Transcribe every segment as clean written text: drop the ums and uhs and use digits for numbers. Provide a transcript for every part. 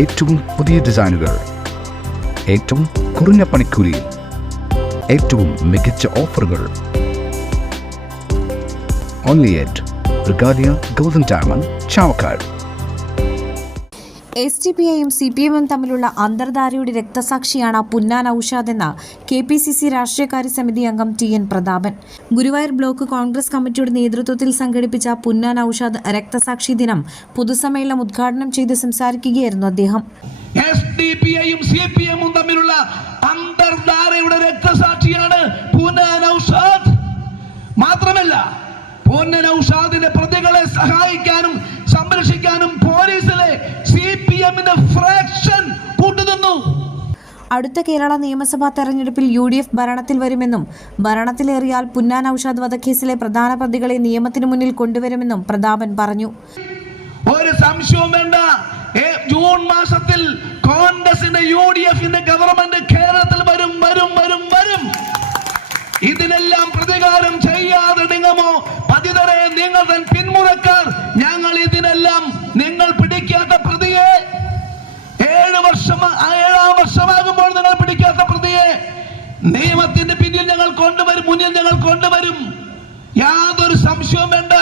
ഏറ്റവും പുതിയ ഡിസൈനുകൾ, ഏറ്റവും കുറഞ്ഞ പണിക്കൂലി, ഏറ്റവും മികച്ച ഓഫറുകൾ. Only at Regalia Golden Diamond, Chavakkad. SDPIയും CPMും തമ്മിലുള്ള അന്തർധാരയുടെ രക്തസാക്ഷിയാണ് പുന്നാൻ ഔഷാദ് എന്ന KPCC രാഷ്ട്രീയകാര്യ സമിതി അംഗം TN പ്രതാപൻ. ഗുരുവായൂർ ബ്ലോക്ക് കോൺഗ്രസ് കമ്മിറ്റിയുടെ നേതൃത്വത്തിൽ സംഘടിപ്പിച്ച പുന്നാൻ ഔഷാദ് രക്തസാക്ഷി ദിനം പൊതുസമ്മേളനം ഉദ്ഘാടനം ചെയ്ത് സംസാരിക്കുകയായിരുന്നു അദ്ദേഹം. SDPIയും CPMും തമ്മിലുള്ള അന്തർധാരയുടെ രക്തസാക്ഷിയാണ് പുന്നാൻ ഔഷാദ്. മാത്രമല്ല, പുന്നാൻ ഔഷാദിന്റെ പ്രതികളെ സഹായിക്കാനും സംരക്ഷിക്കാനും പോലീസിലെ CPMന്റെ ഫ്രാക്ഷൻ കൂട്ടുനിന്നു. അടുത്ത കേരള നിയമസഭാ തെരഞ്ഞെടുപ്പിൽ UDF ഭരണത്തിൽ വരുമെന്നും ഭരണത്തിലേറിയാൽ പുന്നാൻ ഔഷാദ് വധക്കേസിലെ പ്രധാന പ്രതികളെ നിയമത്തിന് മുന്നിൽ കൊണ്ടുവരുമെന്നും പ്രതാപൻ പറഞ്ഞു. ഒരു സംശയവും വേണ്ട, ജൂൺ മാസത്തിൽ കോൺഗ്രസിന്റെ UDFന്റെ ഗവൺമെന്റ് കേരളത്തിൽ വരും. ഇതിനെല്ലാം പ്രതികാരം ചെയ്യാതെ നീങ്ങുമോ? പതിതരെ, നിങ്ങൾ തൻ പിന്മുറക്കാർ, ഞങ്ങൾ ഇതിനെല്ലാം നിങ്ങൾ പിടിക്കാത്ത പ്രതിയെ 7 വർഷമാകുമ്പോൾ നിങ്ങൾ പിടിക്കാത്ത പ്രതിയെ നിയമത്തിന്റെ മുന്നിൽ ഞങ്ങൾ കൊണ്ടുവരും. യാതൊരു സംശയവും വേണ്ട,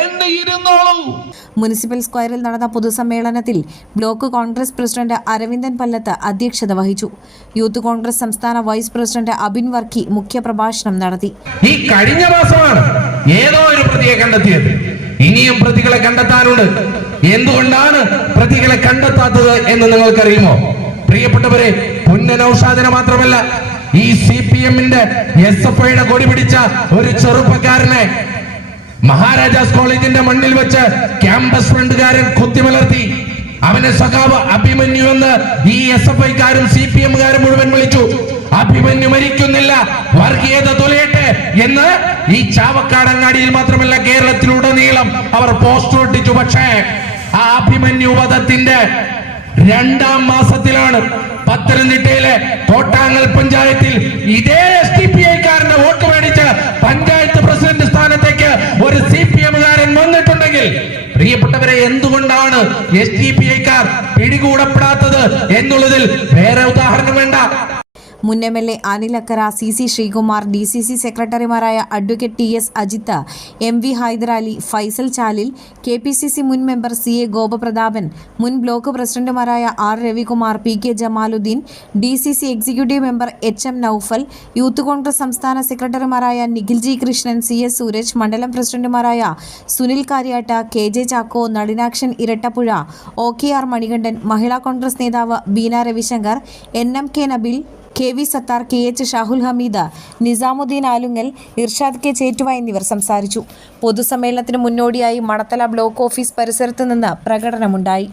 എന്നെ ഇരുന്നോളൂ. മുനിസിപ്പൽ സ്ക്വയറിൽ നടന്ന പൊതുസമ്മേളനത്തിൽ ബ്ലോക്ക് കോൺഗ്രസ് പ്രസിഡന്റ് അരവിന്ദൻ പല്ലത്ത് അധ്യക്ഷത വഹിച്ചു. യൂത്ത് കോൺഗ്രസ് സംസ്ഥാന വൈസ് പ്രസിഡന്റ് അബിൻ വർക്കി മുഖ്യപ്രഭാഷണം നടത്തി. ഈ കഴിഞ്ഞ മാസമാണ് ഏതോ ഒരു പ്രതിയെ കണ്ടെത്തിയത്. ഇനിയും പ്രതികളെ കണ്ടെത്താനുണ്ട്. എന്തുകൊണ്ടാണ് പ്രതികളെ കണ്ടെത്താത്തത് എന്ന് നിങ്ങൾക്കറിയുമോ? പ്രിയപ്പെട്ടവരെ, പുന്നാൻ ഔഷാദിനെ മാത്രമല്ല, ഈ CPMന്റെ SFIയുടെ കൊടി പിടിച്ച ഒരു ചെറുപ്പക്കാരനെ മഹാരാജാസ് കോളേജിന്റെ മണ്ണിൽ വെച്ച് ക്യാമ്പസ് ഫ്രണ്ടുകാരൻ കുത്തിമലർത്തി. അവനെ സഖാവ് അഭിമന്യു എന്ന് ഈ SFIക്കാരും CPMകാരും മുഴുവൻ വിളിച്ചു. അഭിമന്യു മരിക്കുന്നില്ല, വർഗീയത തൊലയട്ടെ എന്ന് ഈ ചാവക്കാടങ്ങാടിയിൽ മാത്രമല്ല കേരളത്തിലുടനീളം അവർ പോസ്റ്റർ ഒട്ടിച്ചു. പക്ഷേ ആ അഭിമന്യു വധത്തിന്റെ 2ാം മാസത്തിലാണ് പത്തനംതിട്ടയിലെ കോട്ടാങ്ങൽ പഞ്ചായത്തിൽ ഇതേ SDPIക്കാരന്റെ വോട്ട് മേടിച്ച് പഞ്ചായത്ത് പ്രസിഡന്റ് സ്ഥാനത്തേക്ക് ഒരു CPMകാരൻ വന്നിട്ടുണ്ടെങ്കിൽ, പ്രിയപ്പെട്ടവരെ, എന്തുകൊണ്ടാണ് SDPIക്കാർ പിടികൂടപ്പെടാത്തത് എന്നുള്ളതിൽ വേറെ ഉദാഹരണം വേണ്ട. മുൻ MLA Anil Akkara, CC Sreekumar, DCC സെക്രട്ടറിമാരായ advocate TS Ajith, MV Hyderali, Faisal Chalil, KPCC മുൻ മെമ്പർ CA ഗോപപ്രതാപൻ, മുൻ ബ്ലോക്ക് പ്രസിഡന്റുമാരായ R Ravikumar, PK Jamaluddin, DCC executive member HM Noufal, youth Congress സംസ്ഥാന സെക്രട്ടറിമാരായ നിഖിൽ G കൃഷ്ണൻ, CS സൂരജ്, മണ്ഡലം പ്രസിഡന്റുമാരായ സുനിൽ കാര്യാട്ട, KJ ചാക്കോ, നളിനാക്ഷൻ ഇരട്ടപ്പുഴ, OKR മണികണ്ഠൻ, മഹിളാ കോൺഗ്രസ് നേതാവ് Beena Ravishankar, NMK Nabil, KV Sattar, KH Shahul Hameed, Nizamuddin Alungal, Irshad K Chettuva എന്നിവർ സംസാരിച്ചു. പൊതുസമ്മേളനത്തിന് മുന്നോടിയായി മണത്തല ബ്ലോക്ക് ഓഫീസ് പരിസരത്ത് നിന്ന് പ്രകടനമുണ്ടായി.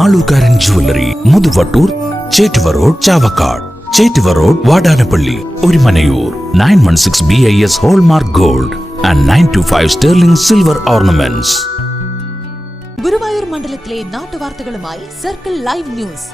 Alukkaran jewellery, Muthuvattoor, Chettuva road, Chavakkad, Chettuva road, Vadanappally, Orumanayur. 916 BIS hallmark gold and 925 sterling silver ornaments. Guruvayur മണ്ഡലത്തിലെ നാട്ടുവാർത്തകളുമായി സർക്കിൾ ലൈവ് ന്യൂസ്.